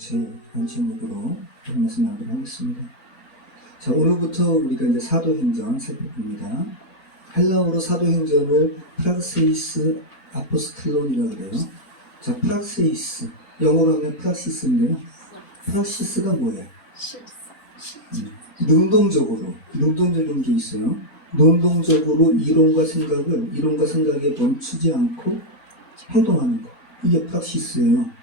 제 제목으로 말씀 나누도록 하겠습니다. 자, 오늘부터 우리가 이제 사도행전 살펴봅니다. 헬라어로 사도행전을 프락세이스 아포스텔론이라고 그래요. 자, 프락세이스, 영어로 하면 프락시스인데요. 프락시스가 뭐예요? 능동적인 게 있어요. 능동적으로 이론과 생각에 멈추지 않고 행동하는 거. 이게 프락시스예요.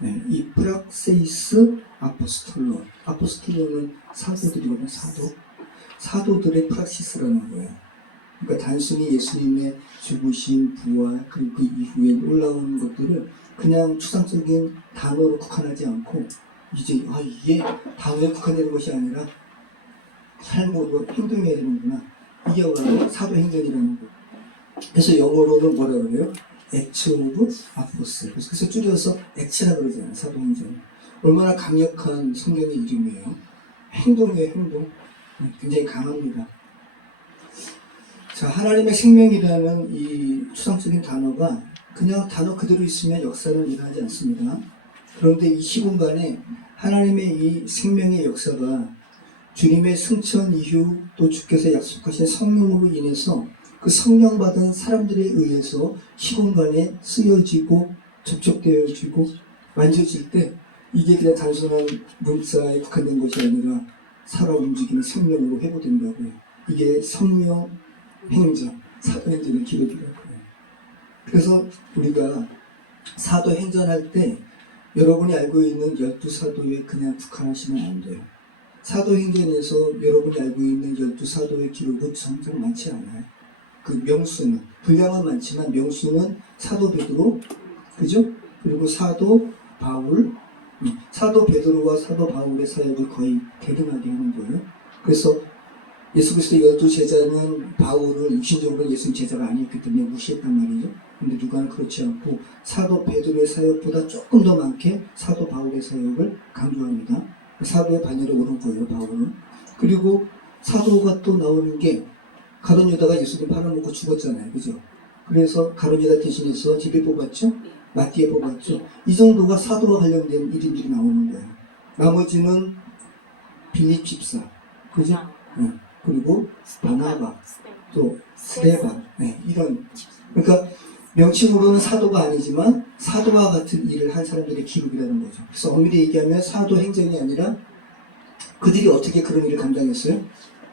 네, 이 프락세이스 아포스톨론은 사도들이거든요. 사도들의 프락시스라는 거예요. 그러니까 단순히 예수님의 죽으심, 부활, 그리고 그 이후에 올라오는 것들을 그냥 추상적인 단어로 국한하지 않고 이제 이게 단어에 국한되는 것이 아니라 삶으로 행동해야 되는구나. 이게 바로 사도행전이라는 거예요. 그래서 영어로는 뭐라 그래요? 액츠 오브 아포스. 그래서 줄여서 액츠라 그러잖아요. 사도행전. 얼마나 강력한 성경의 이름이에요. 행동이에요. 행동. 굉장히 강합니다. 자, 하나님의 생명이라는 이 추상적인 단어가 그냥 단어 그대로 있으면 역사는 일어나지 않습니다. 그런데 이 시공간에 하나님의 이 생명의 역사가 주님의 승천 이후 또 주께서 약속하신 성령으로 인해서 그 성령 받은 사람들에 의해서 시공간에 쓰여지고 접촉되어지고 만져질 때 이게 그냥 단순한 문자에 국한된 것이 아니라 살아 움직이는 생명으로 회복된다고요. 이게 성령 행전, 사도행전의 기록이라고 해요. 그래서 우리가 사도행전할 때 여러분이 알고 있는 12사도에 그냥 국한하시면 안 돼요. 사도행전에서 여러분이 알고 있는 12사도의 기록은 정작 많지 않아요. 그 명수는, 분량은 많지만 명수는 사도 베드로, 그죠? 그리고 사도 바울, 사도 베드로와 사도 바울의 사역을 거의 대등하게 하는 거예요. 그래서 예수 그리스도의 12제자는 바울을 육신적으로 예수님 제자가 아니었기 때문에 무시했단 말이죠. 근데 누가는 그렇지 않고 사도 베드로의 사역보다 조금 더 많게 사도 바울의 사역을 강조합니다. 사도의 반열에 오른 거예요, 바울은. 그리고 사도가 또 나오는 게 가룟 유다가 예수님 팔아먹고 죽었잖아요. 그죠? 그래서 가룟 유다 대신해서 집에 뽑았죠? 마띠에 뽑았죠? 이 정도가 사도와 관련된 이름들이 나오는 거예요. 나머지는 빌립 집사. 그죠? 네. 그리고 바나바, 또 스데반. 네. 이런. 그러니까 명칭으로는 사도가 아니지만 사도와 같은 일을 한 사람들의 기록이라는 거죠. 그래서 엄밀히 얘기하면 사도행전이 아니라 그들이 어떻게 그런 일을 감당했어요?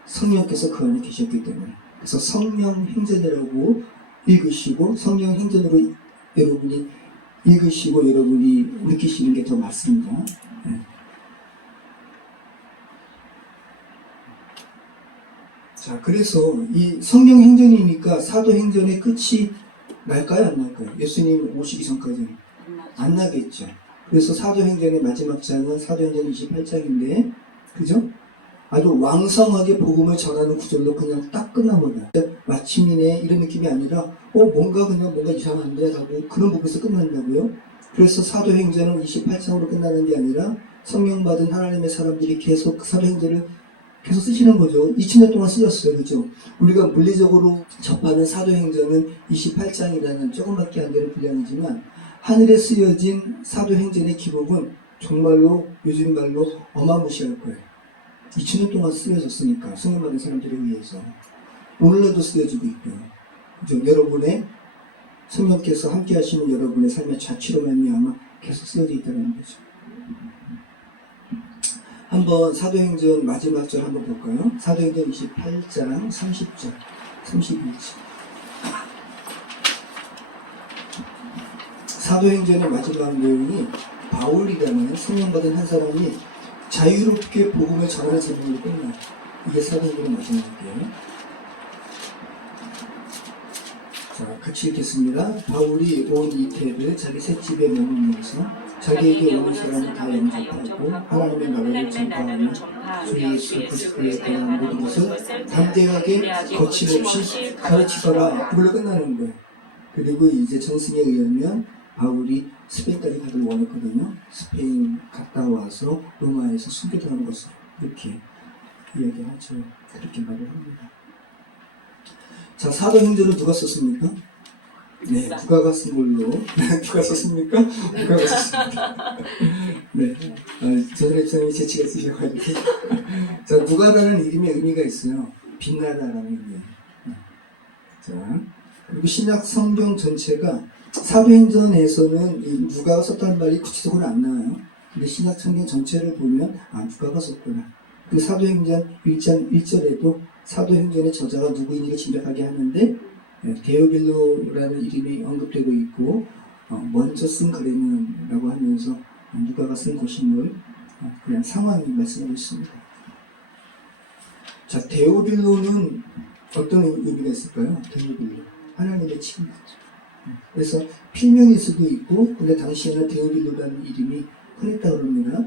성령께서 그 안에 계셨기 때문에. 그래서 성령행전이라고 읽으시고 성령행전으로 여러분이 읽으시고 여러분이 느끼시는 게 더 맞습니다. 네. 자, 그래서 이 성령행전이니까 사도행전의 끝이 날까요? 안 날까요? 예수님 오시기 전까지는 안 나겠죠. 그래서 사도행전의 마지막 장은 사도행전 28장인데 그죠? 아주 왕성하게 복음을 전하는 구절로 그냥 딱 끝나버려요. 마침이네 이런 느낌이 아니라 뭔가 이상한데 라고 그런 부분에서 끝난다고요. 그래서 사도행전은 28장으로 끝나는 게 아니라 성령 받은 하나님의 사람들이 계속 그 사도행전을 계속 쓰시는 거죠. 2000년 동안 쓰셨어요. 그죠? 우리가 물리적으로 접하는 사도행전은 28장이라는 조금밖에 안 되는 분량이지만 하늘에 쓰여진 사도행전의 기록은 정말로 요즘 말로 어마무시할 거예요. 2000년 동안 쓰여졌으니까 성령 받은 사람들에 의해서 오늘날도 쓰여지고 있고요. 그죠? 여러분의 성령께서 함께 하시는 여러분의 삶의 자취로 말미암아 계속 쓰여져 있다는 거죠. 한번 사도행전 마지막 절 한번 볼까요? 사도행전 28장 30절 32절 사도행전의 마지막 내용이 바울이라는 성령받은 한 사람이 자유롭게 복음을 전하는 제목으로 끝나요. 이게 사도행전의 마지막이에요. 자, 같이 읽겠습니다. 바울이 온 이태를 자기 셋집에 머물면서 자기에게 오는 사람을 다 영접하고 하나님의 나라를 전파하며 주 예수 그리스도에 대한 모든 것을 담대하게 거침없이 가르치더라. 이걸로 끝나는 거예요. 그리고 이제 전승에 의하면 바울이 스페인까지 가길 원했거든요. 스페인 갔다 와서 로마에서 순교하는 것을 이렇게 이야기하죠. 그렇게 말을 합니다. 자, 사도행전을 누가 썼습니까? 네, 누가가 쓴 걸로. 누가 썼습니까? 누가가 썼습니다. 네, 전설의 재치가 있으셔가지고. 자, 누가라는 이름의 의미가 있어요. 빛나다라는 의미예요. 자, 그리고 신약 성경 전체가 사도행전에서는 이 누가가 썼다는 말이 구체적으로 안 나와요. 근데 신약 성경 전체를 보면 누가가 썼구나. 그 사도행전 1장 1절에도 사도행전의 저자가 누구인지를 짐작하게 하는데 데오빌로라는 이름이 언급되고 있고 먼저 쓴 글에는 라고 하면서 누가가 쓴 것임을 그냥 상황이 말씀하고 있습니다. 자, 데오빌로는 어떤 의미가 있을까요? 데오빌로, 하나님의 친구죠. 그래서 필명일 수도 있고, 근데 당시에는 데오빌로라는 이름이 흔했다고 합니다.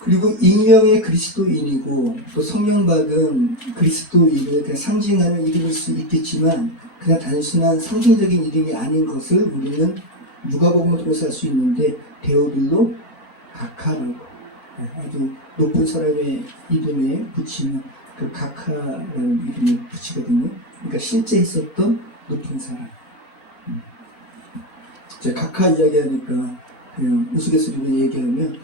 그리고 익명의 그리스도인이고 또 성령 받은 그리스도인을 그냥 상징하는 이름일 수 있겠지만 그냥 단순한 상징적인 이름이 아닌 것을 우리는 누가복음을 통해서 알 수 있는데 데오빌로 가카라고 아주 높은 사람의 이름에 붙이는 그 가카라는 이름을 붙이거든요. 그러니까 실제 있었던 높은 사람. 제가 가카 이야기하니까 그냥 우스갯소리로 얘기하면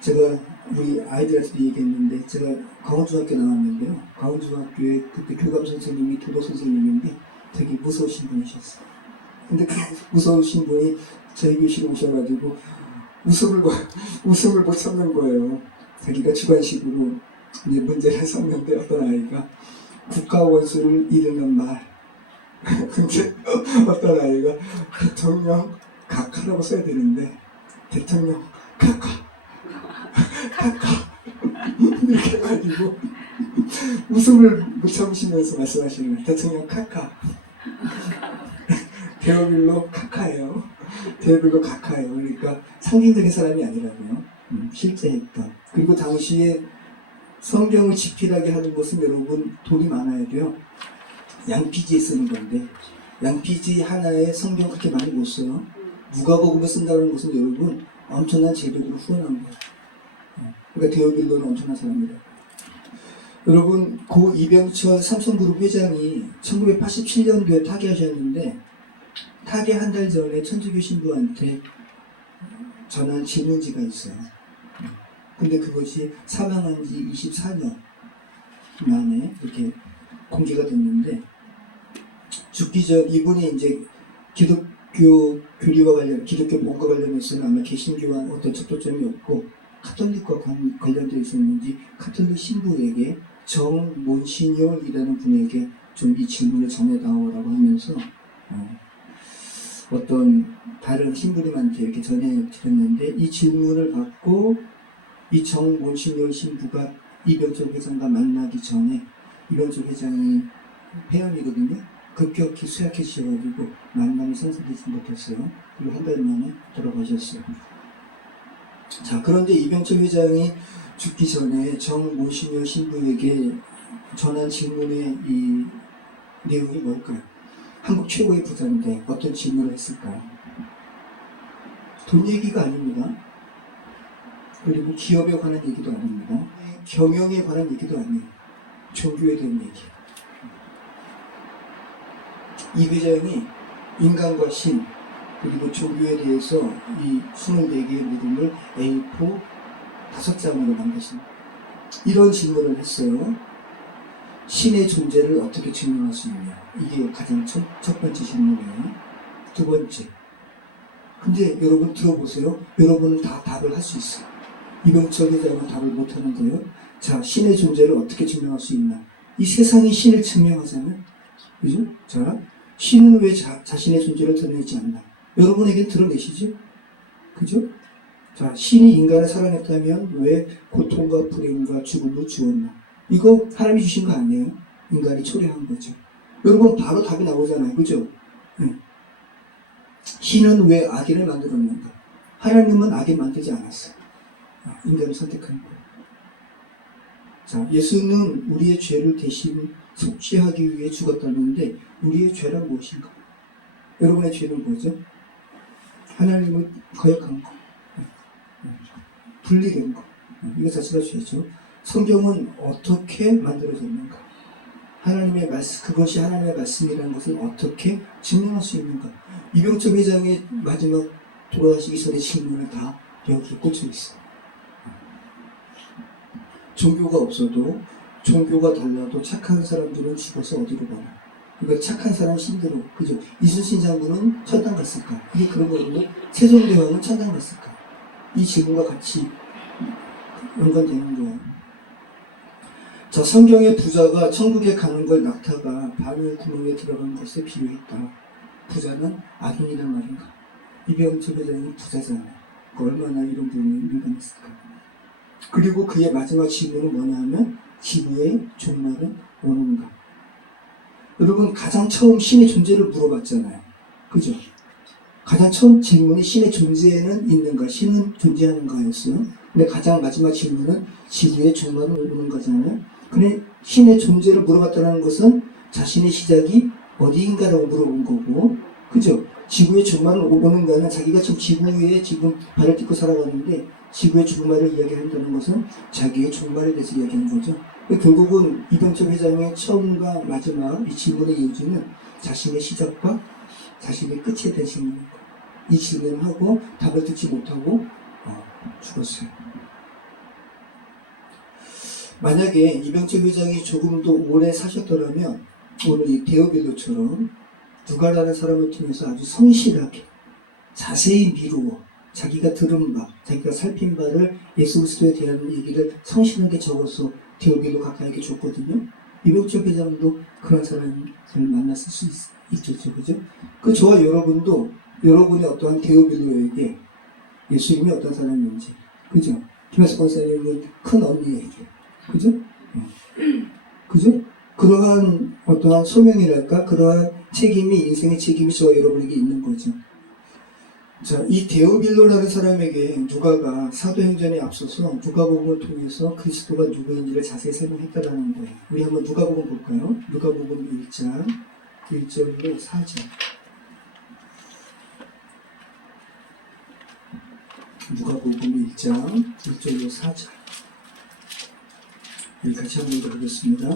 제가 우리 아이들한테도 얘기했는데 제가 강원중학교 나왔는데요. 강원중학교에 그때 교감 선생님이 도도 선생님인데 되게 무서우신 분이셨어요. 근데 그 무서우신 분이 저희 교실에 오셔가지고 웃음을 못 참는 거예요. 자기가 주관식으로 이제 문제를 썼는데 어떤 아이가 국가 원수를 이르는 말. 근데 어떤 아이가 대통령 각하라고 써야 되는데 대통령 각하 이렇게 해가지고 웃음을 못 참으시면서 말씀하시는 거예요. 대통령 카카. 데오빌로 카카예요. 데오빌로 카카예요. 그러니까 상징적인 사람이 아니라고요. 실제 했던. 그리고 당시에 성경을 집필하게 하는 것은 여러분 돈이 많아야 돼요. 양피지에 쓰는 건데 양피지 하나에 성경 그렇게 많이 못 써요. 누가복음을 쓴다는 것은 여러분 엄청난 재력으로 후원한 거예요. 그러니까 데오빌로는 엄청난 사람입니다. 여러분 고 이병철 삼성그룹 회장이 1987년도에 타계하셨는데 타계 한 달 전에 천주교 신부한테 전한 질문지가 있어요. 근데 그것이 사망한 지 24년 만에 이렇게 공개가 됐는데 죽기 전 이분이 이제 기독교 교리와 기독교 본과 관련해서는 아마 개신교와 어떤 접촉점이 없고 카톨릭과 관련되어 있었는지 카톨릭 신부에게 정몬시뇰이라는 분에게 좀 이 질문을 전해다오라고 하면서 어떤 다른 신부님한테 이렇게 전해드렸는데 이 질문을 받고 이 정몬시뇰 신부가 이병철 회장과 만나기 전에 이병철 회장이 폐암이거든요. 급격히 쇠약해지셔가지고 만남이 성사되지 못했어요. 그리고 한 달 만에 돌아가셨어요. 자, 그런데 이병철 회장이 죽기 전에 정몬시뇰 신부에게 전한 질문의 이 내용이 뭘까요? 한국 최고의 부자인데 어떤 질문을 했을까요? 돈 얘기가 아닙니다. 그리고 기업에 관한 얘기도 아닙니다. 경영에 관한 얘기도 아니에요. 종교에 대한 얘기. 이 회장이 인간과 신 그리고 종교에 대해서 이 24개의 물음을 A4 5장으로 만드십니다. 이런 질문을 했어요. 신의 존재를 어떻게 증명할 수 있냐? 이게 가장 첫 번째 질문이에요. 두 번째. 근데 여러분 들어보세요. 여러분은 다 답을 할 수 있어요. 이병철 회장은 답을 못하는 거예요. 자, 신의 존재를 어떻게 증명할 수 있나? 이 세상이 신을 증명하자면, 그죠? 자, 신은 왜 자신의 존재를 드러내지 않나? 여러분에게 드러내시죠? 그죠? 자, 신이 인간을 사랑했다면 왜 고통과 불행과 죽음을 주었나? 이거 하나님이 주신 거 아니에요? 인간이 초래한 거죠. 여러분 바로 답이 나오잖아요. 그죠? 네. 신은 왜 악인을 만들었는가? 하나님은 악인 만들지 않았어요. 인간을 선택한 거예요. 자, 예수는 우리의 죄를 대신 속죄하기 위해 죽었다는데 우리의 죄란 무엇인가? 여러분의 죄는 뭐죠? 하나님을 거역한 거, 분리된 거. 이거 자체가 죄죠. 성경은 어떻게 만들어졌는가? 하나님의 말씀, 그것이 하나님의 말씀이라는 것을 어떻게 증명할 수 있는가? 이병철 회장의 마지막 돌아가시기 전에 질문은 다 여기에 꽂혀 있어요. 종교가 없어도, 종교가 달라도 착한 사람들은 죽어서 어디로 가나? 그러니까 착한 사람 신대로, 그죠? 이순신 장군은 천당 갔을까? 이게 그런 거거든요. 세종대왕은 천당 갔을까? 이 질문과 같이 연관되는 거예요. 자, 성경의 부자가 천국에 가는 걸 낙타가 바늘 구멍에 들어간 것에 비유했다. 부자는 악인이란 말인가? 이병철 회장이 부자잖아요. 얼마나 이런 분이 민감했을까? 그리고 그의 마지막 질문은 뭐냐 하면 지구의 종말은 오는가? 여러분, 가장 처음 신의 존재를 물어봤잖아요. 그죠? 가장 처음 질문이 신의 존재는 있는가? 신은 존재하는가였어요. 근데 가장 마지막 질문은 지구의 종말은 오는가잖아요. 근데 신의 존재를 물어봤다는 것은 자신의 시작이 어디인가라고 물어본 거고, 그죠? 지구의 종말은 오는가는 자기가 지금 지구 위에 지금 발을 딛고 살아가는데 지구의 종말을 이야기한다는 것은 자기의 종말에 대해서 이야기하는 거죠. 결국은 이병철 회장의 처음과 마지막 이 질문의 이유지는 자신의 시작과 자신의 끝에 대한 질문인 거예요. 이 질문을 하고 답을 듣지 못하고 죽었어요. 만약에 이병철 회장이 조금 더 오래 사셨더라면 오늘 이 데오빌로처럼 누가라는 사람을 통해서 아주 성실하게 자세히 미루어 자기가 들은 바, 자기가 살핀 바를 예수 그리스도에 대한 얘기를 성실하게 적어서 데오빌로 각하에게 줬거든요. 이병철 회장도 그런 사람을 만났을 수 있겠죠, 그죠? 그 저와 여러분도 여러분의 어떠한 데오빌로에게 예수님이 어떤 사람인지, 그죠? 김혜수 권사님은 큰 언니에게, 그죠? 그죠? 그러한 어떠한 소명이랄까, 그러한 책임이, 인생의 책임이 저와 여러분에게 있는 거죠. 자, 이 데오빌로라는 사람에게 누가가 사도행전에 앞서서 누가복음을 통해서 그리스도가 누구인지를 자세히 설명했다라는 거예요. 우리 한번 누가복음 볼까요? 누가복음 1장 1절로 4절. 누가복음 1장 1절로 4절. 우리 같이 한번 읽어보겠습니다.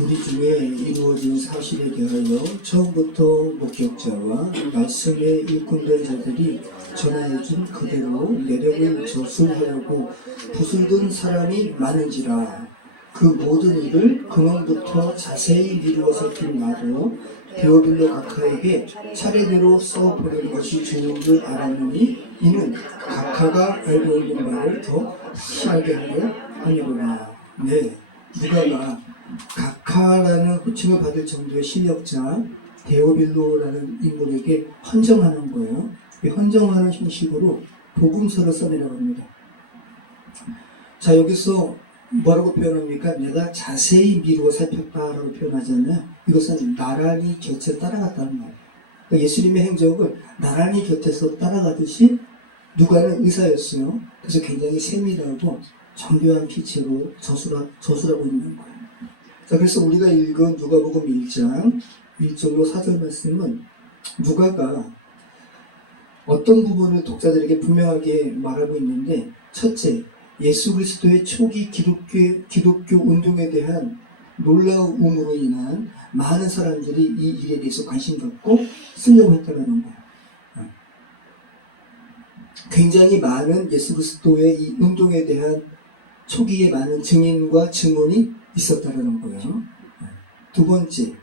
우리 중에 이루어진 사실에 대하여 처음부터 목격자와 말씀의 일꾼된 자들이 전하여준 그대로 내력을 저술하려고 붓을 든 사람이 많은지라. 그 모든 일을 근원부터 자세히 미루어 살핀 나도 데오빌로 각하에게 차례대로 써보내는 것이 좋은 줄 알았느니 이는 각하가 알고 있는 바를 더 확실하게 하려 함이로라. 네, 누가가 각하라는 호칭을 받을 정도의 실력자 데오빌로라는 인물에게 헌정하는 거예요. 이 헌정하는 형식으로 복음서를 써내려고 합니다. 자, 여기서 뭐라고 표현합니까? 내가 자세히 미루어 살폈다라고 표현하잖아요. 이것은 나란히 곁을 따라갔다는 말이에요. 그러니까 예수님의 행적을 나란히 곁에서 따라가듯이 누가는 의사였어요. 그래서 굉장히 세밀하고 정교한 피치로 저술하고 있는 거예요. 자, 그래서 우리가 읽은 누가복음 1장 1절로 4절 말씀은 누가가 어떤 부분을 독자들에게 분명하게 말하고 있는데, 첫째, 예수 그리스도의 초기 기독교 운동에 대한 놀라움으로 인한 많은 사람들이 이 일에 대해서 관심 갖고 쓰려고 했다는 거예요. 굉장히 많은 예수 그리스도의 이 운동에 대한 초기에 많은 증인과 증언이 있었다는 거예요. 두 번째,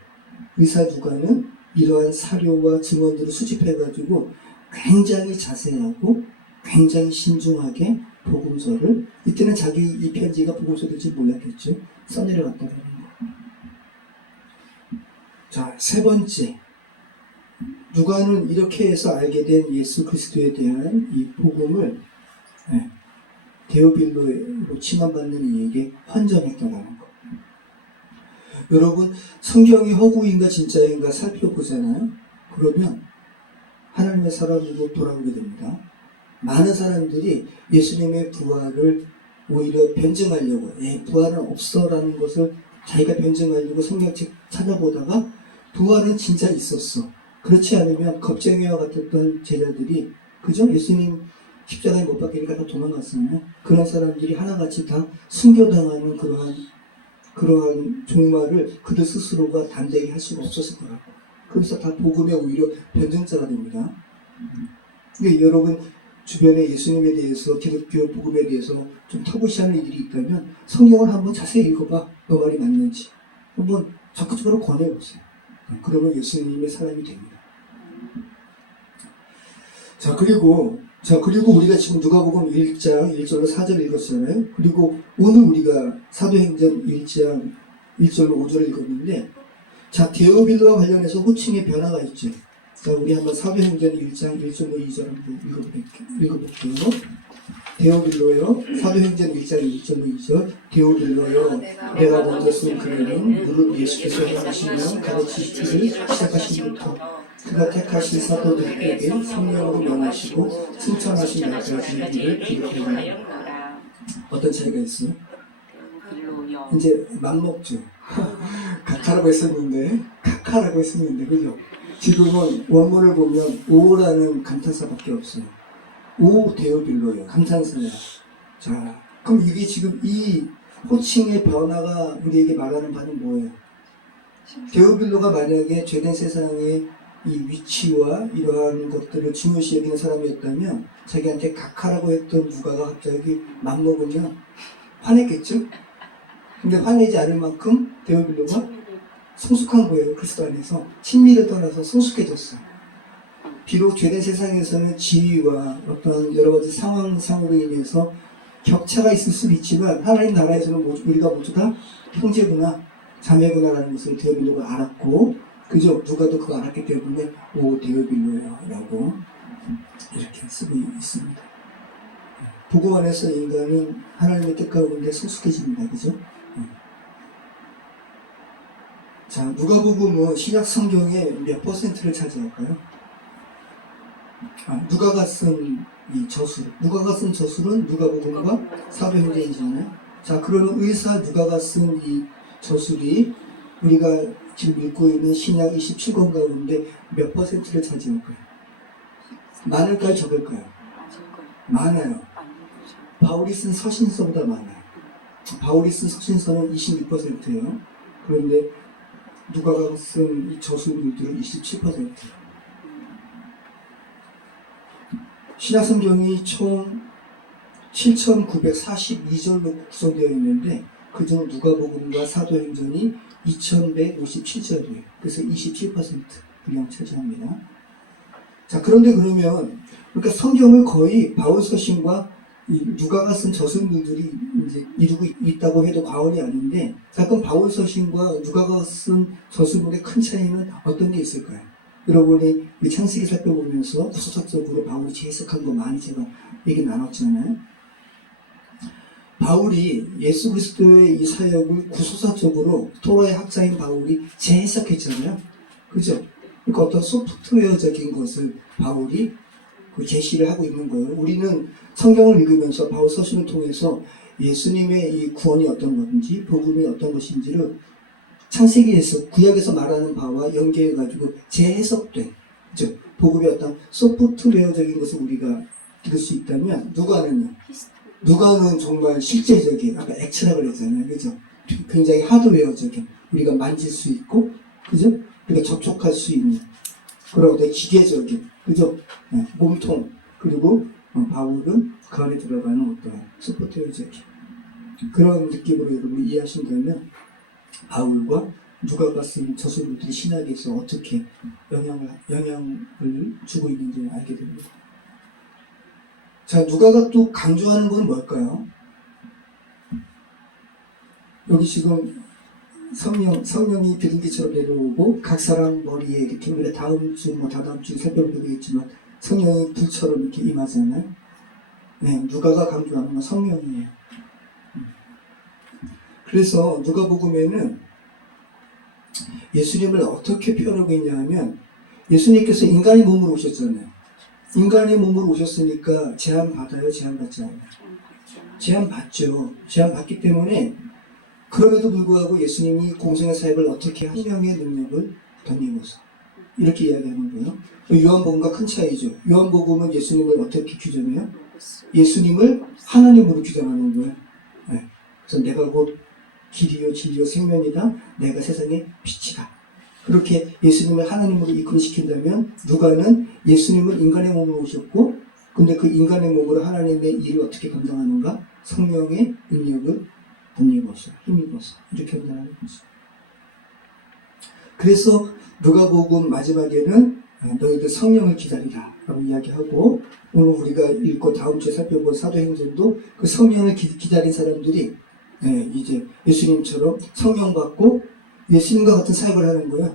의사 누가는 이러한 사료와 증언들을 수집해가지고 굉장히 자세하고 굉장히 신중하게 복음서를, 이때는 자기 이 편지가 복음서일지 몰랐겠죠, 써내려갔다는 거. 자, 세 번째, 누가는 이렇게 해서 알게 된 예수 그리스도에 대한 이 복음을 데오빌로로 칭함받는 이에게 헌정했다는 거. 여러분, 성경이 허구인가 진짜인가 살펴보잖아요. 그러면 하나님의 사람으로 돌아오게 됩니다. 많은 사람들이 예수님의 부활을 오히려 변증하려고, 부활은 없어라는 것을 자기가 변증하려고 성경책 찾아보다가 부활은 진짜 있었어. 그렇지 않으면 겁쟁이와 같았던 제자들이, 그죠? 예수님 십자가에 못 박히니까 다 도망갔잖아요. 그런 사람들이 하나같이 다 순교당하는 그러한 그러한 종말을 그들 스스로가 담대히 할 수가 없었을 거라고. 그래서 다 복음에 오히려 변증자가 됩니다. 그러니까 여러분 주변에 예수님에 대해서 기독교 복음에 대해서 좀 터부시하는 일이 있다면 성경을 한번 자세히 읽어봐. 너 말이 맞는지 한번 적극적으로 권해보세요. 그러면 예수님의 사람이 됩니다. 자 그리고 우리가 지금 누가복음 1장 1절로 4절 읽었잖아요. 그리고 오늘 우리가 사도행전 1장 1절로 5절을 읽었는데, 자 데오빌로와 관련해서 호칭의 변화가 있죠. 자 우리 한번 사도행전 1장 1절로 2절 한번 읽어볼게요. 데오빌로요. 사도행전 1장 1절로 2절. 데오빌로요. 내가 먼저 쓴 글에는 무릇 예수께서 행하시며 가르치시기를 시작하시기부터 그가 택하신 사도들에게 성령으로 명하시고 승천하신 날까지 일을 기록하였노라. 어떤 차이가 있어요? 이제 맘먹죠. 카카라고 했었는데 그죠? 지금은 원문을 보면 오라는 감탄사밖에 없어요. 오 데오빌로요. 감탄사예요. 자 그럼 이게 지금 이 호칭의 변화가 우리에게 말하는 바는 뭐예요? 데오빌로가 만약에 죄된 세상에 이 위치와 이러한 것들을 중요시 여기는 사람이었다면 자기한테 각하라고 했던 누가가 갑자기 맘먹으면 화냈겠죠? 근데 화내지 않을 만큼 데오빌로가 성숙한 거예요. 그리스도 안에서 친밀을 떠나서 성숙해졌어요. 비록 죄된 세상에서는 지위와 어떤 여러 가지 상황상으로 인해서 격차가 있을 수도 있지만 하나님 나라에서는 우리가 모두 다 형제구나 자매구나라는 것을 데오빌로가 알았고, 그죠? 누가도 그거 알았기 때문에 오 데오빌로야 라고 이렇게 쓰고 있습니다. 복음 안에서 인간은 하나님의 뜻 가운데 성숙해집니다. 그죠? 자 누가복음은 신약 성경의 몇 퍼센트를 차지할까요? 누가가 쓴 이 저술, 누가가 쓴 저술은 누가복음과 사도행전이잖아요. 자 그러면 의사 누가가 쓴 이 저술이 우리가 지금 읽고 있는 신약 27권 가운데 몇 퍼센트를 차지할까요? 많을까요? 적을까요? 많아요. 바울이 쓴 서신서보다 많아요. 바울이 쓴 서신서는 26%예요. 그런데 누가가 쓴 이 저술들은 27%예요. 신약성경이 총 7,942절로 구성되어 있는데 그중 누가복음과 사도행전이 2,157절이에요. 그래서 27% 분량 차지합니다. 자 그런데 그러면 그러니까 성경을 거의 바울 서신과 누가가 쓴 저술들이 이제 이루고 있다고 해도 과언이 아닌데, 자 그럼 바울 서신과 누가가 쓴 저술들의 큰 차이는 어떤 게 있을까요? 여러분이 이 창세기 살펴보면서 구속적으로 바울이 재해석한 거 많이 제가 얘기 나눴잖아요. 바울이 예수 그리스도의 이 사역을 구속사적으로 토라의 학자인 바울이 재해석했잖아요. 그죠? 그러니까 어떤 소프트웨어적인 것을 바울이 제시를 하고 있는 거예요. 우리는 성경을 읽으면서 바울 서신을 통해서 예수님의 이 구원이 어떤 건지, 복음이 어떤 것인지를 창세기에서 구약에서 말하는 바와 연계해가지고 재해석된, 즉 복음의 어떤 소프트웨어적인 것을 우리가 들을 수 있다면 누가는 정말 실제적인, 아까 액체라고 그랬잖아요. 그죠? 굉장히 하드웨어적인, 우리가 만질 수 있고, 그죠? 우리가 접촉할 수 있는 그런 어떤 기계적인, 그죠? 몸통. 그리고 바울은 그 안에 들어가는 어떤 소프트웨어적인 그런 느낌으로 여러분이 이해하신다면 바울과 누가가 쓴 저술들이 신학에서 어떻게 영향을 주고 있는지 알게 됩니다. 자, 누가가 또 강조하는 건 뭘까요? 여기 지금 성령이 비둘기처럼 내려오고 각 사람 머리에 이렇게 우리가 다음 주 다다음 주에 살펴보게 되겠지만 성령이 불처럼 이렇게 임하잖아요. 네, 누가가 강조하는 건 성령이에요. 그래서 누가복음에는 예수님을 어떻게 표현하고 있냐 하면 예수님께서 인간의 몸으로 오셨잖아요. 인간의 몸으로 오셨으니까 제한받아요? 제한받지 않아요? 제한받죠. 제한받기 때문에 그럼에도 불구하고 예수님이 공생의 사역을 어떻게 한 명의 능력을 덧입어서 이렇게 이야기하는 거예요. 요한복음과 큰 차이죠. 요한복음은 예수님을 어떻게 규정해요? 예수님을 하나님으로 규정하는 거예요. 네. 그래서 내가 곧 길이요 진리요 생명이다. 내가 세상의 빛이다. 그렇게 예수님을 하나님으로 이끌어시킨다면 누가는 예수님은 인간의 몸으로 오셨고 근데 그 인간의 몸으로 하나님의 일을 어떻게 감당하는가? 성령의 능력을 덧입어서 힘입어서 이렇게 감당하는 거죠. 그래서 누가복음 마지막에는 너희들 성령을 기다리라 라고 이야기하고 오늘 우리가 읽고 다음 주에 살펴볼 사도행전도 그 성령을 기다린 사람들이 이제 예수님처럼 성령 받고 예수님과 같은 사역을 하는 거야.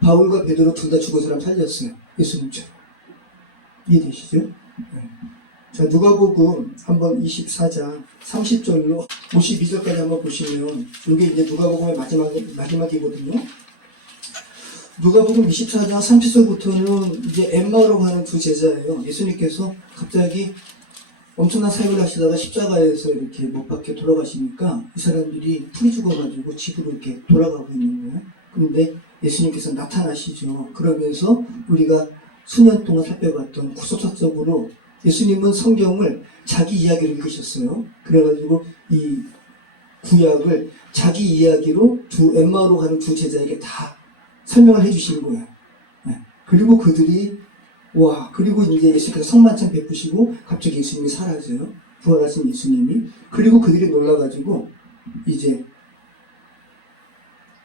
바울과 베드로 둘 다 죽은 사람 살렸어요. 예수님처럼. 이해되시죠? 자, 누가복음 한번 24장 30절로 52절까지 한번 보시면 이게 이제 누가복음의 마지막이거든요. 누가복음 24장 30절부터는 이제 엠마오로 가는 두 제자예요. 예수님께서 갑자기 엄청난 사역을 하시다가 십자가에서 이렇게 못 박혀 돌아가시니까 이 사람들이 풀이 죽어가지고 집으로 이렇게 돌아가고 있는 거예요. 그런데 예수님께서 나타나시죠. 그러면서 우리가 수년 동안 살펴봤던 구속사적으로 예수님은 성경을 자기 이야기로 읽으셨어요. 그래가지고 이 구약을 자기 이야기로 엠마오로 가는 두 제자에게 다 설명을 해주신 거예요. 그리고 그들이 그리고 이제 예수께서 성만찬 베푸시고 갑자기 예수님이 사라져요. 부활하신 예수님이. 그리고 그들이 놀라가지고 이제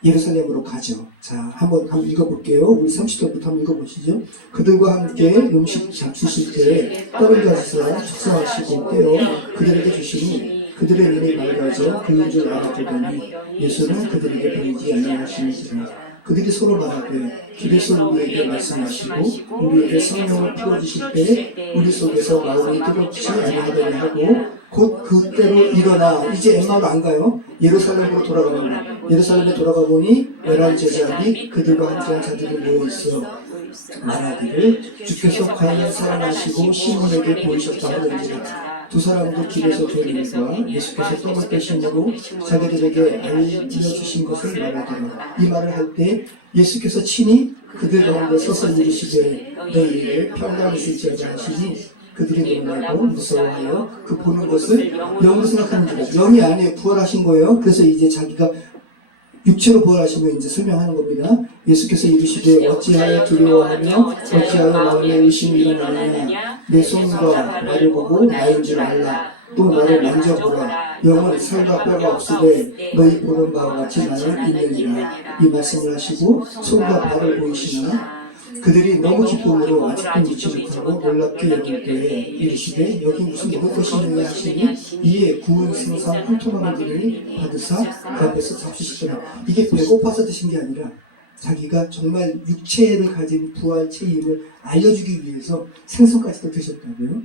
예루살렘으로 가죠. 자, 한번 읽어볼게요. 우리 30절부터 한번 읽어보시죠. 그들과 함께 음식 잡수실 때에 떡을 가져서 축사하시고 떼어 그들에게 주시니 그들의 눈이 밝아져 그인 줄 알았더니 예수는 그들에게 보이지 아니하시니라. 그들이 서로 말하되 길에서 우리에게 말씀하시고 우리에게 성령을 풀어주실 때 우리 속에서 마음이 뜨겁지 아니하더니 하고 곧 그때로 일어나 이제 엠마오로 안 가요. 예루살렘으로 돌아가는 거예요. 예루살렘에 돌아가 보니 11제자 및 그들과 함께한 자들이 모여있어 말하기를 주께서 과연 살아나시고 시몬에게 보이셨다 하는지라. 두 사람도 길에서 되니까 예수께서 떡을 떼심으로 자기들에게 알려주신 것을 말하더라. 이 말을 할 때 예수께서 친히 그들 가운데 서서 이르시되 너희에게 평강이 있을지어다 하시니 그들이 놀라고 무서워하여 그 보는 것을 영으로 생각하는지라. 영이 아니에요. 부활하신 거예요. 그래서 이제 자기가 육체로 부활하시면 이제 설명하는 겁니다. 예수께서 이르시되 어찌하여 두려워하며 어찌하여 마음에 의심이 일어나느냐. 내 손과 발을 보고 나인 줄 알라. 또 나를 만져보라. 영은 살과 뼈가 없으되 너희 보는 바와 같이 나는 있느니라. 이 말씀을 하시고 손과 발을 보이시나 그들이 너무 기쁨으로 아직도 미치 못하고 놀랍게 여길 때에 이르시되 여기 무슨 먹을 것이 있느냐 하시니 이에 구운 생선 한 토막을 드리니 받으사 그 앞에서 잡수시더라. 이게 배고파서 드신 게 아니라 자기가 정말 육체를 가진 부활체임을 알려주기 위해서 생선까지도 드셨다고요.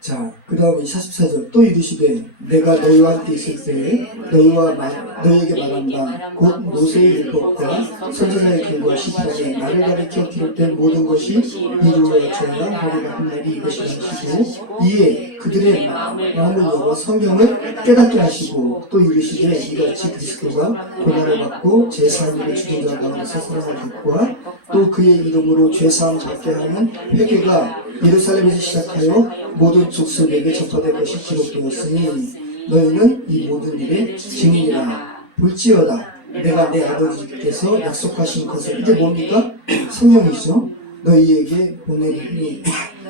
자, 그 다음에 44절 또 이르시되 내가 너희와 함께 있을 때에 너희에게 말한 바 곧 모세의 율법과 선지자의 글과 시편에 나를 가리켜 기록된 모든 것이 이루어져야 하리라 한 말이 이것이라 하시고 이에 그들의 마음을 열어 성경을 깨닫게 하시고 또 이르시되 이같이 그리스도가 고난을 받고 제3일에 죽은 자 가운데 사살한 것과 또 그의 이름으로 죄사함 받게 하는 회개가 예루살렘에서 시작하여 모든 족속에게 전파될 것이 기록되었으니 너희는 이 모든 일의 증인이라. 볼지어다 내가 내 아버지께서 약속하신 것을 이게 뭡니까? 성령이죠. 너희에게 보내니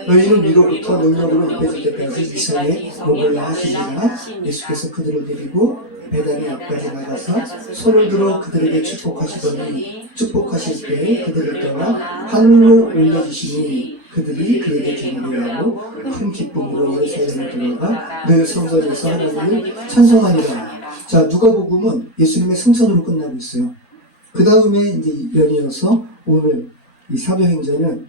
너희는 위로부터 능력으로 입혀질 때까지 이 성에 머물라 하시니라. 예수께서 그들을 데리고 베다니 앞까지 나가서 손을 들어 그들에게 축복하시더니 축복하실 때 그들을 떠나 하늘로 올려주시니 그들이 그에게 기도하고 큰 기쁨으로 예루살렘에 들어가 늘 성전에서 하나님을 찬송하니라. 자, 누가복음은 예수님의 승천으로 끝나고 있어요. 그 다음에 이제 연이어서 오늘 이 사도행전은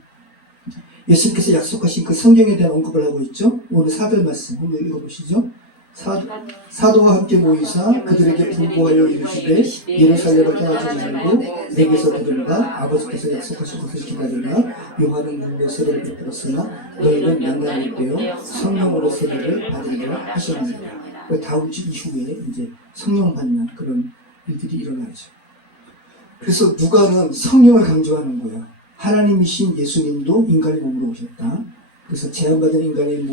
예수님께서 약속하신 그 성경에 대한 언급을 하고 있죠. 오늘 사절 말씀 한번 읽어보시죠. 사도와 함께 모이사 그들에게 분부하여 이르시되 예루살렘을 떠나지 말고 내게서 들은 바 아버지께서 약속하신 것을 기다리라. 요한은 물로 세례를 베풀었으나 너희는 만나올 때요 성령으로 세례를 받으리라 하셨느니라. 다음 주 이후에 이제 성령 받는 그런 일들이 일어나죠. 그래서 누가는 성령을 강조하는 거예요. 하나님이신 예수님도 인간의 몸으로 오셨다. 그래서 제한받은 인간의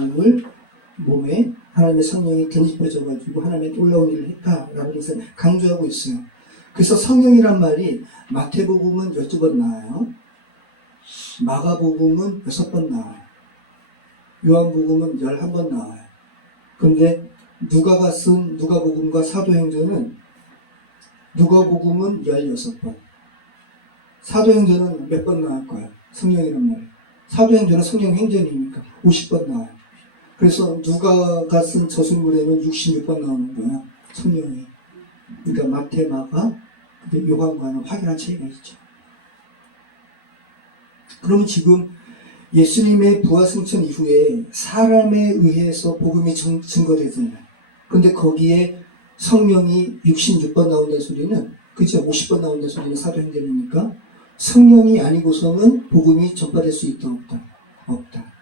몸에 하나님의 성령이 덧입혀져가지고 하나님의 놀라운 일을 했다라는 것을 강조하고 있어요. 그래서 성령이란 말이 마태복음은 12번 나와요. 마가복음은 6번 나와요. 요한복음은 11번 나와요. 그런데 누가가 쓴 누가복음과 사도행전은 누가복음은 16번. 사도행전은 몇 번 나올까요? 성령이란 말이에요. 사도행전은 성령행전이니까 50번 나와요. 그래서 누가가 쓴 저술물에는 66번 나오는 거야. 성령이. 그러니까 마태, 마가, 요한과는 확연한 차이가 있죠. 그러면 지금 예수님의 부활승천 이후에 사람에 의해서 복음이 증거되잖아요. 그런데 거기에 성령이 66번 나온다는 소리는, 그죠? 50번 나온다는 소리는 사도행전이니까 성령이 아니고서는 복음이 전파될 수 있다, 없다? 없다.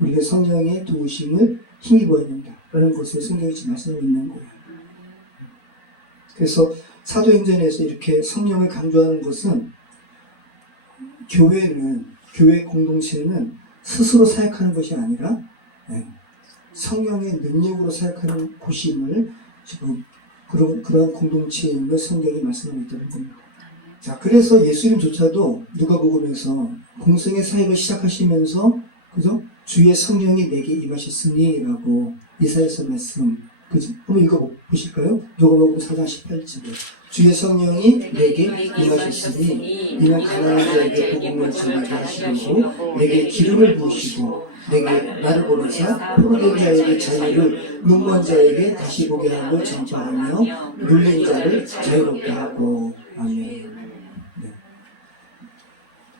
우리가 성령의 도우심을 힘입어야 된다라는 것을 성경이 지금 말씀하고 있는 거예요. 그래서 사도행전에서 이렇게 성령을 강조하는 것은 교회 공동체는 스스로 사역하는 것이 아니라 성령의 능력으로 사역하는 곳임을 지금 그런 공동체임을 성경이 말씀하고 있다는 겁니다. 자, 그래서 예수님조차도 누가복음에서 공생의 사역을 시작하시면서, 그죠? 주의 성령이 내게 임하셨으니라고 이사야서 말씀, 그죠? 한번 읽어보실까요? 누가복음 4장 18절에 주의 성령이 내게 임하셨으니 이는 가난한 자에게 복음을 전하게 하시고 내게 기름을 부으시고 내게 나를 보내사 포로된 자에게 자유를, 눈먼 자에게 다시 보게 하고 전파하며 눌린 자를 자유롭게 하고. 아멘. 네.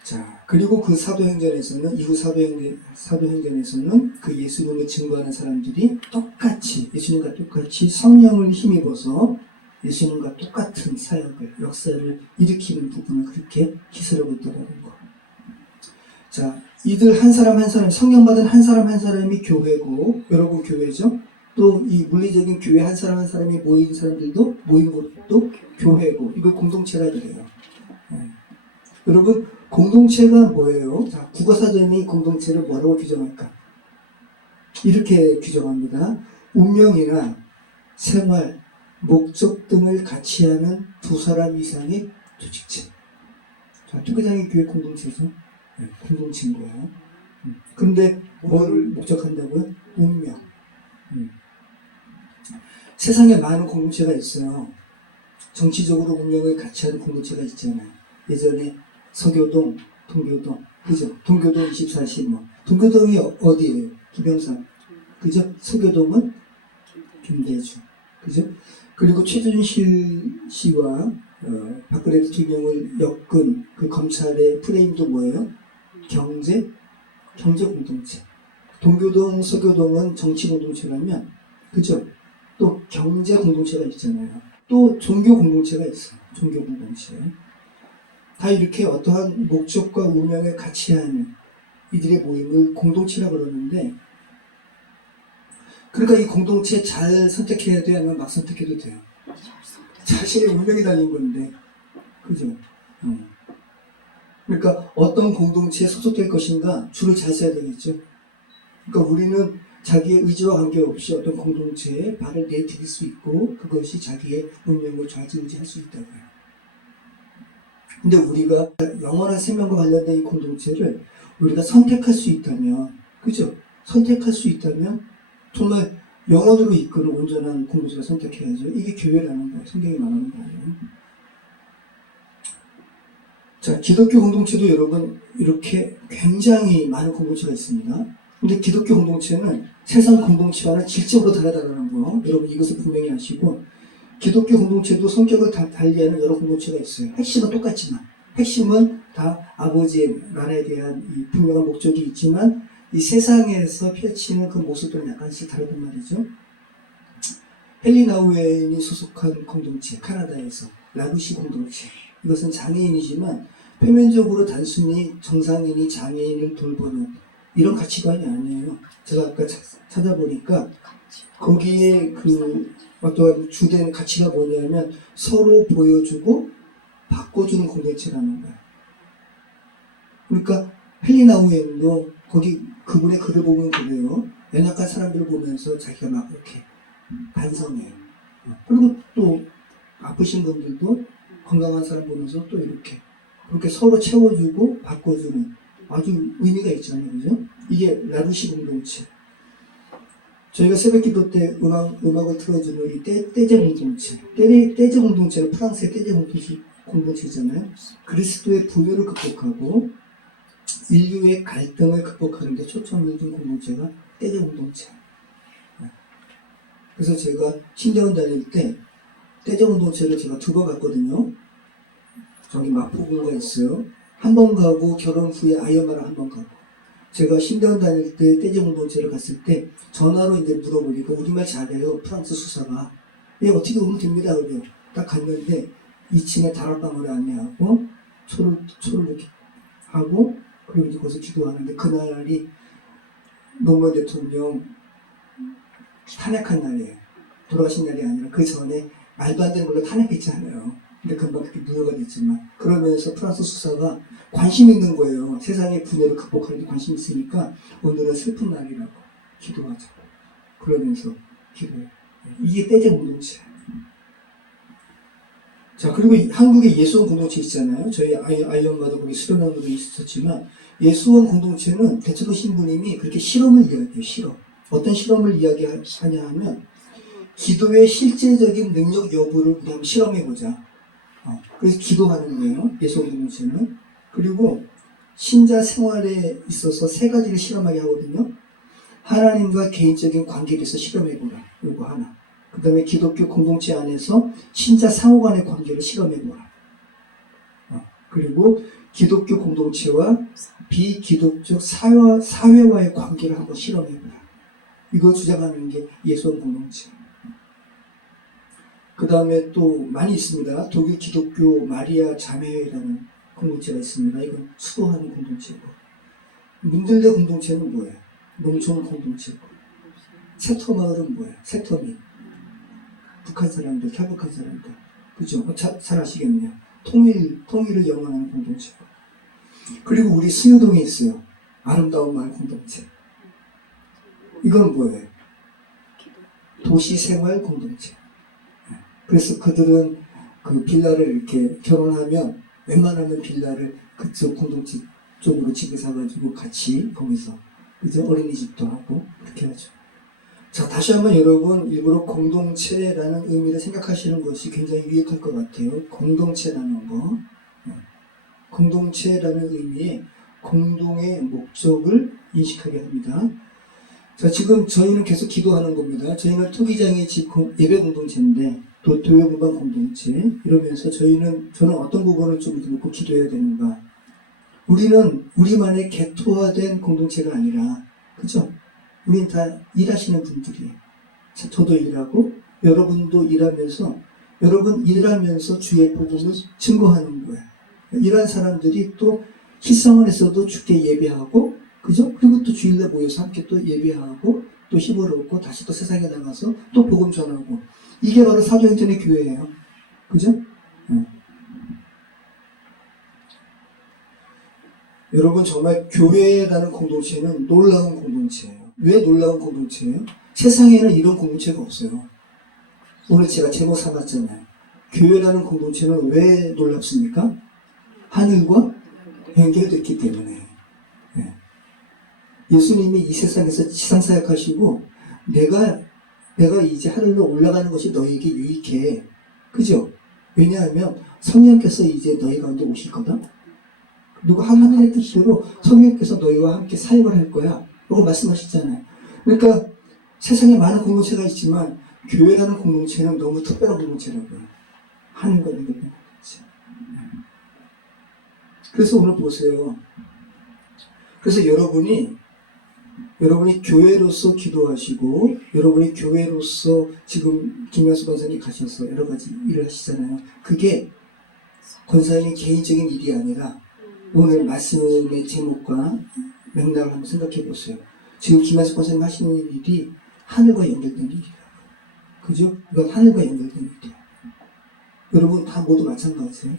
자, 그리고 그 사도행전에서는, 이후 사도행전에서는 그 예수님을 증거하는 사람들이 똑같이, 예수님과 똑같이 성령을 힘입어서 예수님과 똑같은 사역을, 역사를 일으키는 부분을 그렇게 기술하고 있다는 거. 자, 이들 한 사람 한 사람, 성령 받은 한 사람 한 사람이 교회고, 여러분 교회죠? 또 이 물리적인 교회 한 사람 한 사람이 모인 사람들도, 모인 곳도 교회고, 이걸 공동체라 그래요. 여러분, 공동체가 뭐예요? 자, 국어사전이 공동체를 뭐라고 규정할까? 이렇게 규정합니다. 운명이나 생활, 목적 등을 같이 하는 두 사람 이상의 조직체. 자, 투교장의 교회 공동체죠. 네, 공동체인 거예요. 그런데 뭘 목적한다고요? 운명. 세상에 많은 공동체가 있어요. 정치적으로 운명을 같이 하는 공동체가 있잖아요. 예전에 서교동, 동교동, 그죠? 동교동 24시 뭐. 동교동이 어디예요? 김영삼. 그죠? 서교동은 김대중. 그죠? 그리고 최준실 씨와 박근혜 대통령을 엮은 그 검찰의 프레임도 뭐예요? 경제 공동체. 동교동, 서교동은 정치 공동체라면, 그죠? 또 경제 공동체가 있잖아요. 또 종교 공동체가 있어요. 종교 공동체. 다 이렇게 어떠한 목적과 운명을 같이 하는 이들의 모임을 공동체라고 그러는데, 그러니까 이 공동체 잘 선택해야 돼? 아니면 막 선택해도 돼요? 자신의 운명이 달린 건데, 그죠? 그러니까 어떤 공동체에 소속될 것인가 줄을 잘 써야 되겠죠. 그러니까 우리는 자기의 의지와 관계없이 어떤 공동체에 발을 내디딜 수 있고 그것이 자기의 운명을 좌지우지할 수 있다고요. 근데 우리가 영원한 생명과 관련된 이 공동체를 우리가 선택할 수 있다면, 그죠? 선택할 수 있다면 정말 영원으로 이끄는 온전한 공동체를 선택해야죠. 이게 교회라는 거예요. 성경이 말하는 거예요. 자, 기독교 공동체도 여러분 이렇게 굉장히 많은 공동체가 있습니다. 근데 기독교 공동체는 세상 공동체와는 질적으로 다르다는 거, 여러분 이것을 분명히 아시고, 기독교 공동체도 성격을 다 달리하는 여러 공동체가 있어요. 핵심은 똑같지만, 핵심은 다 아버지의 나라에 대한 이 분명한 목적이 있지만 이 세상에서 펼치는 그 모습들은 약간씩 다르단 말이죠. 헨리 나우엔이 소속한 공동체, 카나다에서 라루시 공동체, 이것은 장애인이지만 표면적으로 단순히 정상인이 장애인을 돌보는 이런 가치관이 아니에요. 제가 아까 찾아보니까 거기에 그 어떠한 주된 가치가 뭐냐면 서로 보여주고 바꿔주는 공동체라는 거예요. 그러니까 헨리 나우엔도 거기 그분의 글을 보면 그래요. 연약한 사람들을 보면서 자기가 막 이렇게 반성해요. 그리고 또 아프신 분들도 건강한 사람 보면서 또 이렇게 그렇게 서로 채워주고 바꿔주는 아주 의미가 있잖아요. 그죠? 이게 라루시 공동체. 저희가 새벽 기도 때 음악을 틀어주는 이 떼제 공동체. 떼제 공동체는 프랑스의 떼제 공동체잖아요. 그리스도의 분열을 극복하고 인류의 갈등을 극복하는 데 초점을 둔 공동체가 떼제 공동체. 그래서 제가 신대원 다닐 때 떼제 공동체를 제가 2번 갔거든요. 저기 마포구가 있어요. 한 번 가고 결혼 후에 아이엄마랑 한 번 가고. 제가 신대원 다닐 때 떼제 공동체를 갔을 때 전화로 이제 물어보니까 우리말 잘해요. 프랑스 수사가. 예, 어떻게 오면 됩니다. 그래요. 딱 갔는데 2층에 다락방을 안내하고 초를 이렇게 하고 그리고 이제 거기서 기도하는데 그날이 노무현 대통령 탄핵한 날이에요. 돌아가신 날이 아니라 그 전에 말도 안 되는 걸로 탄핵했잖아요. 근데 금방 그렇게 무효가 됐지만 그러면서 프랑스 수사가 관심 있는 거예요. 세상의 분열을 극복하는 데 관심 있으니까 오늘은 슬픈 날이라고 기도하자고 그러면서 기도해요. 이게 떼제 공동체. 자, 그리고 한국에 예수원 공동체 있잖아요. 저희 아이엄마도 거기 수련원으로 있었지만 예수원 공동체는 대체로 신부님이 그렇게 실험을 이야기해요. 실험. 어떤 실험을 이야기하냐 하면 기도의 실제적인 능력 여부를 그냥 실험해보자. 그래서 기도하는 거예요. 예수원 공동체는. 그리고 신자 생활에 있어서 3가지를 실험하게 하거든요. 하나님과 개인적인 관계에 대해서 실험해보라. 이거 하나. 그 다음에 기독교 공동체 안에서 신자 상호간의 관계를 실험해보라. 그리고 기독교 공동체와 비기독적 사회와의 관계를 한번 실험해보라. 이거 주장하는 게 예수원 공동체. 그 다음에 또 많이 있습니다. 독일 기독교 마리아 자매회라는 공동체가 있습니다. 이건 수도하는 공동체고. 문들레 공동체는 뭐예요? 농촌 공동체고. 세터마을은 뭐예요? 세터민. 북한 사람들, 탈북한 사람들. 그죠? 잘 아시겠네요. 통일을 영원하는 공동체고. 그리고 우리 수유동에 있어요. 아름다운 마을 공동체. 이건 뭐예요? 도시생활 공동체. 그래서 그들은 그 빌라를 이렇게 결혼하면 웬만하면 빌라를 그쪽 공동체 쪽으로 집을 사가지고 같이 거기서 그죠? 어린이집도 하고 그렇게 하죠. 자, 다시 한번 여러분 일부러 공동체라는 의미를 생각하시는 것이 굉장히 유익할 것 같아요. 공동체라는 거. 공동체라는 의미의 공동의 목적을 인식하게 합니다. 자, 지금 저희는 계속 기도하는 겁니다. 저희는 토기장의 집 예배 공동체인데 또 교회 공간 공동체 이러면서 저는 어떤 부분을 좀 놓고 기도해야 되는가? 우리는 우리만의 개토화된 공동체가 아니라 그죠? 우린 다 일하시는 분들이에요. 저도 일하고 여러분도 일하면서 여러분 일하면서 주의 복음을 증거하는 거예요. 이런 사람들이 또 희성원에서도 주께 예배하고 그죠? 그리고 또 주일날 모여서 함께 또 예배하고 또 힘을 얻고 다시 또 세상에 나가서 또 복음 전하고 이게 바로 사도행전의 교회예요. 그죠? 여러분 정말 교회라는 공동체는 놀라운 공동체예요. 왜 놀라운 공동체예요? 세상에는 이런 공동체가 없어요. 오늘 제가 제목 삼았잖아요. 교회라는 공동체는 왜 놀랍습니까? 하늘과 연결됐기 때문에. 예수님이 이 세상에서 지상사역하시고 내가 이제 하늘로 올라가는 것이 너에게 유익해. 그죠? 왜냐하면 성령께서 이제 너희 가운데 오실 거다. 그리고 하나님의 뜻대로 성령께서 너희와 함께 사역을 할 거야. 라고 말씀하셨잖아요. 그러니까 세상에 많은 공동체가 있지만 교회라는 공동체는 너무 특별한 공동체라고요. 하늘과 연결된 공동체. 그래서 오늘 보세요. 그래서 여러분이 교회로서 기도하시고 여러분이 교회로서 지금 김현수 권사님 가셔서 여러 가지 일을 하시잖아요. 그게 권사님 개인적인 일이 아니라 오늘 말씀의 제목과 맥락을 한번 생각해 보세요. 지금 김현수 권사님 하시는 일이 하늘과 연결된 일이라고요. 그죠? 이건 하늘과 연결된 일이에요. 여러분 다 모두 마찬가지예요.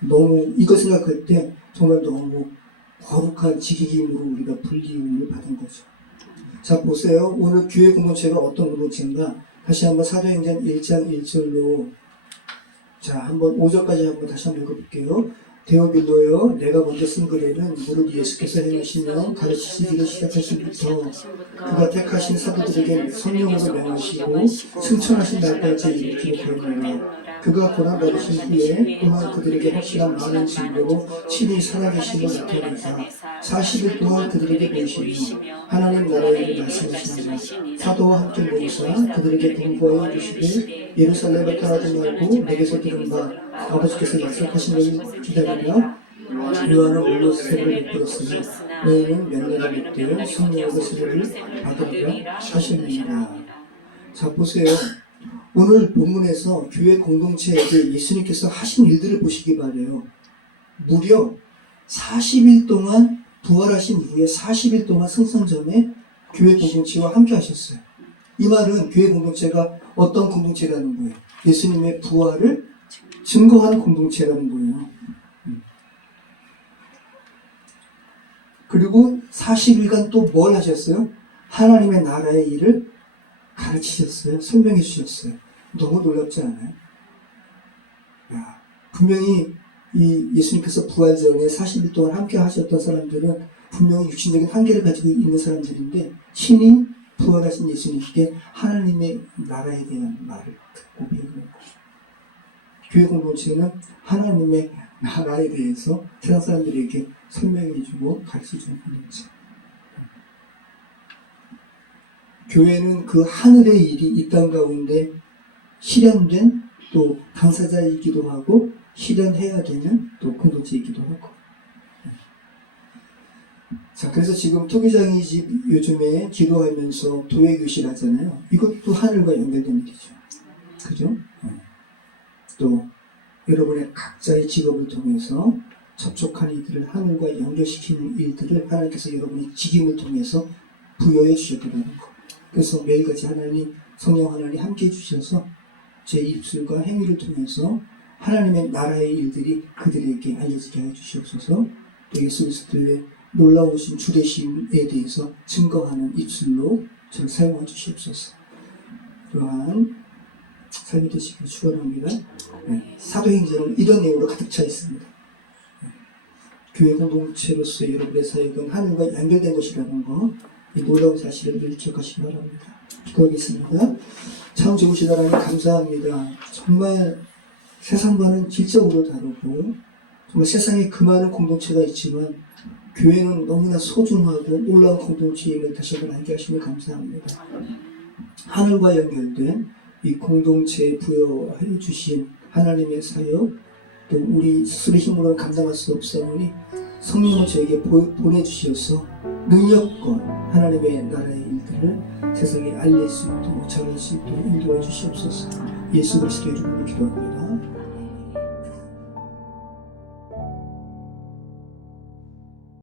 너무 이거 생각할 때 정말 너무 거룩한 지기기임으로 우리가 불리움을 받은 거죠. 자, 보세요. 오늘 교회 공동체가 어떤 공동체인가? 다시 한번 사도행전 1장 1절로 자, 한번 5절까지 한번 다시 한번 읽어볼게요. 데오빌로여, 내가 먼저 쓴 글에는 무릇 예수께서 행하시며 가르치시기를 시작하신부터 그가 택하신 사도들에게 성령으로 명하시고 승천하신 날까지 이르기로 기록하노라. 그가 고난받으신 후에 또한 그들에게 확실한 많은 증거로 친히 살아계심을 나타내사 40일 동안 그들에게 보이시며 하나님 나라의 일을 말씀하시니라. 사도와 함께 모이사 그들에게 공부하여 주시되 예루살렘에 떠나지 말고 내게서 들은 바 아버지께서 약속하신 것을 기다리라. 요한은 물로 세례를 베풀었으나 너희는 명령을 못 성령으로 세례를 받으리라 하시느니라. 자, 보세요. 오늘 본문에서 교회 공동체에게 예수님께서 하신 일들을 보시기 바래요. 무려 40일 동안 부활하신 이후에 40일 동안 승선 전에 교회 공동체와 함께 하셨어요. 이 말은 교회 공동체가 어떤 공동체라는 거예요? 예수님의 부활을 증거하는 공동체라는 거예요. 그리고 40일간 또 뭘 하셨어요? 하나님의 나라의 일을 가르치셨어요. 설명해 주셨어요. 너무 놀랍지 않아요? 야, 분명히 이 예수님께서 부활 전에 40일 동안 함께 하셨던 사람들은 분명히 육신적인 한계를 가지고 있는 사람들인데 신이 부활하신 예수님께 하나님의 나라에 대한 말을 듣고 배우는 거예요. 교회 공동체는 하나님의 나라에 대해서 세상 사람들에게 설명해주고 가르쳐주는 공동체. 교회는 그 하늘의 일이 이 땅 가운데 실현된 또 당사자이기도 하고 실현해야 되는 또 공동체이기도 하고. 자, 그래서 지금 토기장이 집 요즘에 기도하면서 도회교실 하잖아요. 이것도 하늘과 연결된 일이죠. 그죠? 또 여러분의 각자의 직업을 통해서 접촉한 이들을 하늘과 연결시키는 일들을 하나님께서 여러분의 직임을 통해서 부여해 주셨다는 거. 그래서 매일같이 하나님, 성령 하나님 함께 해주셔서 제 입술과 행위를 통해서 하나님의 나라의 일들이 그들에게 알려지게 해주시옵소서. 또 예수 그리스도의 놀라우신 주되심에 대해서 증거하는 입술로 저를 사용해 주시옵소서. 그러한 삶이 되시기를 축원합니다. 사도행전은 이런 내용으로 가득 차 있습니다. 교회 공동체로서의 여러분의 사역은 하늘과 연결된 것이라는 거, 이 놀라운 사실을 늘 기억하시기 바랍니다. 기도하겠습니다. 참 좋으신 하나님 감사합니다. 정말 세상과는 질적으로 다르고 정말 세상에 그 많은 공동체가 있지만 교회는 너무나 소중하고 놀라운 공동체임을 다시 한번 알게 하심을 감사합니다. 하늘과 연결된 이 공동체에 부여해 주신 하나님의 사역, 또 우리 스스로 힘으로는 감당할 수 없사오니 성령을 저에게 보내주셔서 능력과 하나님의 나라의 일들을 세상에 알릴 수 있도록 전할 수 있도록 인도해 주시옵소서. 예수 그리스도의 이름으로 기도합니다.